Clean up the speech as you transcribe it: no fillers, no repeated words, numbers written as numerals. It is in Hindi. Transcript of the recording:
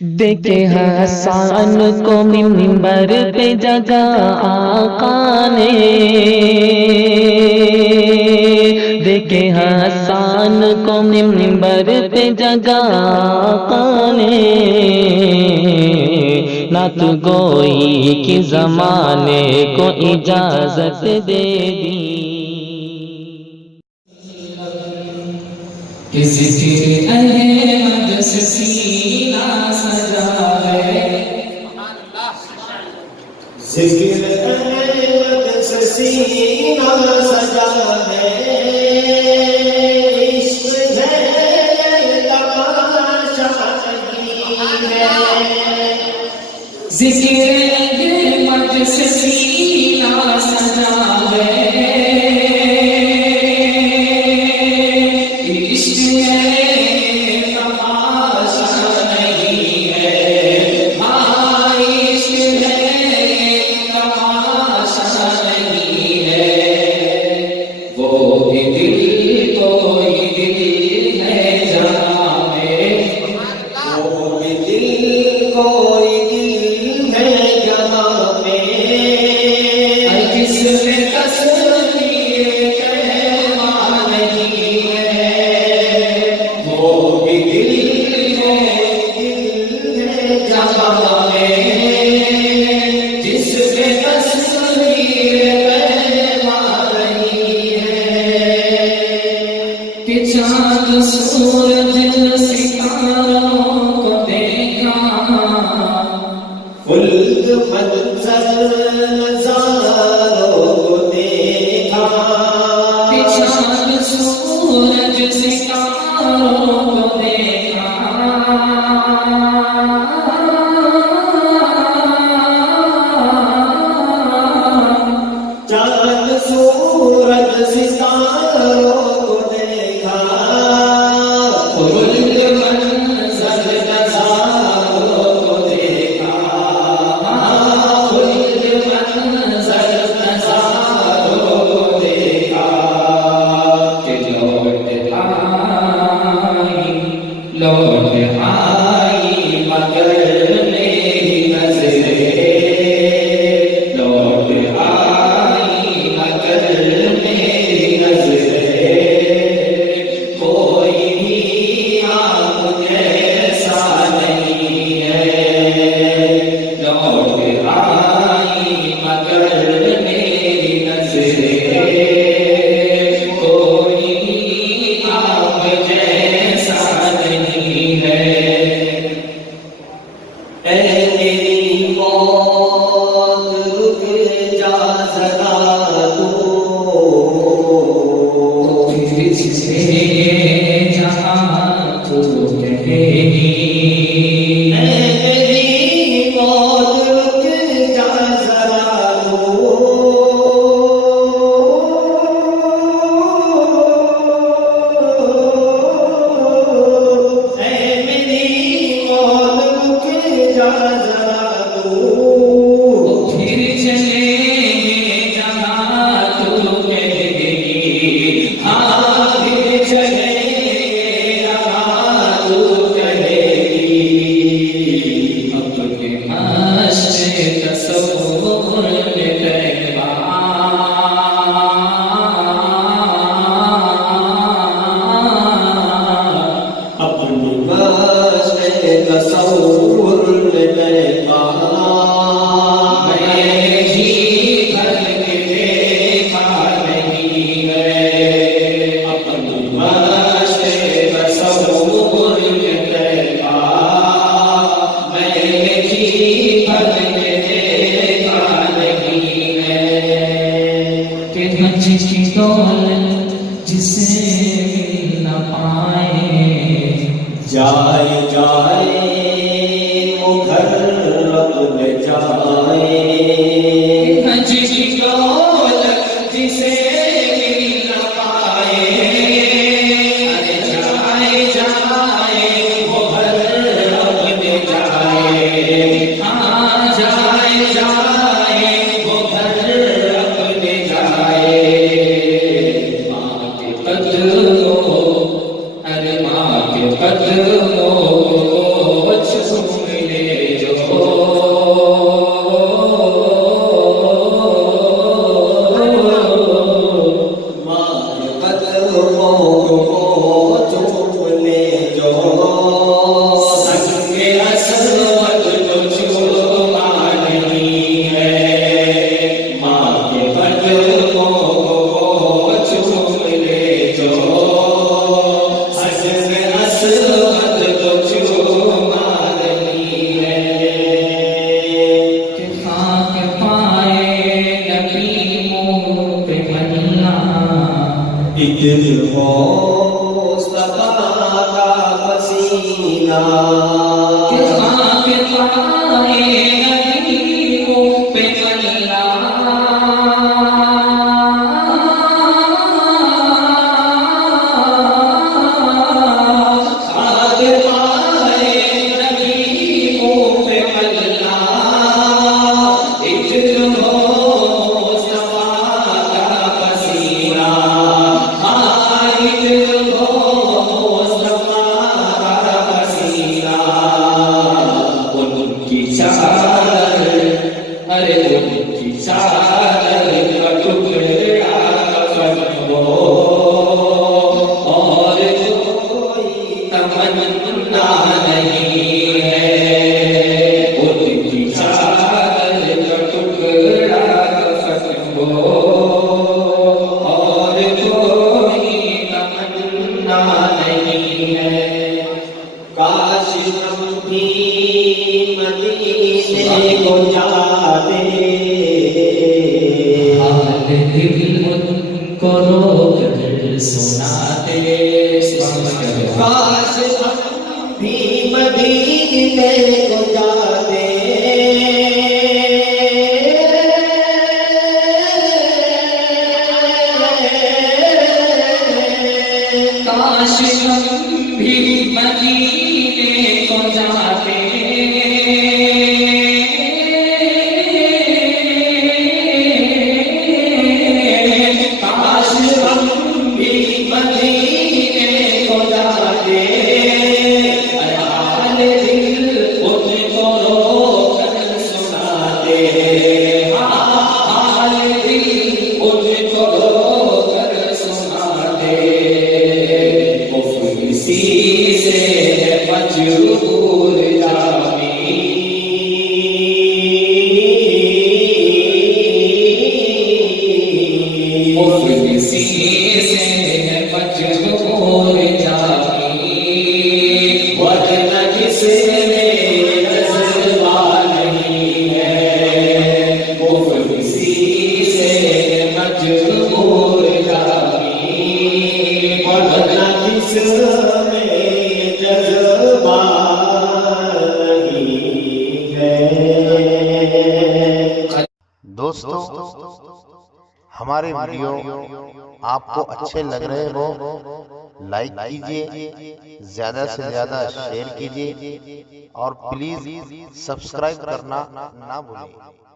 देखे हसन को मिंबर पे जगा आका ने, देखे हसन को मिंबर पे जगा आका ने, ना तू गोई की जमाने को इजाजत दे दी। किसके अहमद से सीना सजा है, जिक्र अहमद से सीना सजा है, इश्क है तमाशा नहीं है। जिक्र अहमद से सीना सजा है, चाँद सूरज सितारों को देखा, खुल्द मंज़र नज़ारों को देखा, चाँद सूरज सितारों को देखा, चाँद सूरज सितारों को देखा, खुल्द मंज़र नज़ारों को देखा, खुल्द मंज़र नज़ारों को देखा, कि लौट आई मगर मेरी नज़रें, लौट आई मगर मेरी नज़रें, कोई भी आप जैसा नहीं है, लौट आई मगर मेरी नज़रें, कोई भी आप जैसा नहीं है। ऐ मेरी मौत रुक जा ज़रा तू, फिर से जहाँ तू कहेगी, ऐ मेरी मौत रुक जा ज़रा तू, ऐ मेरी मौत रुक जा काश हम भी मदीने को जाते, हाल दिल उनको रोकर सुनाते। काश हम भी मदीने को जाते, काश हम भी मदीने को जाते। काश हम भी मदीने को जाते। हाल दिल उनको रोकर सुनाते। हाल दिल उनको रोकर सुनाते। इसी से मजबूर जामी, इसी से मजबूर जामी, वरना जिसमें जज्बा नहीं है। इसी से मजबूर जामी, वरना जिसमें जज्बा नहीं है। दोस्तों, हमारे वीडियो आपको अच्छे लग रहे हो, लाइक कीजिए, ज़्यादा से ज़्यादा शेयर कीजिए और प्लीज़ सब्सक्राइब करना ना भूलिए।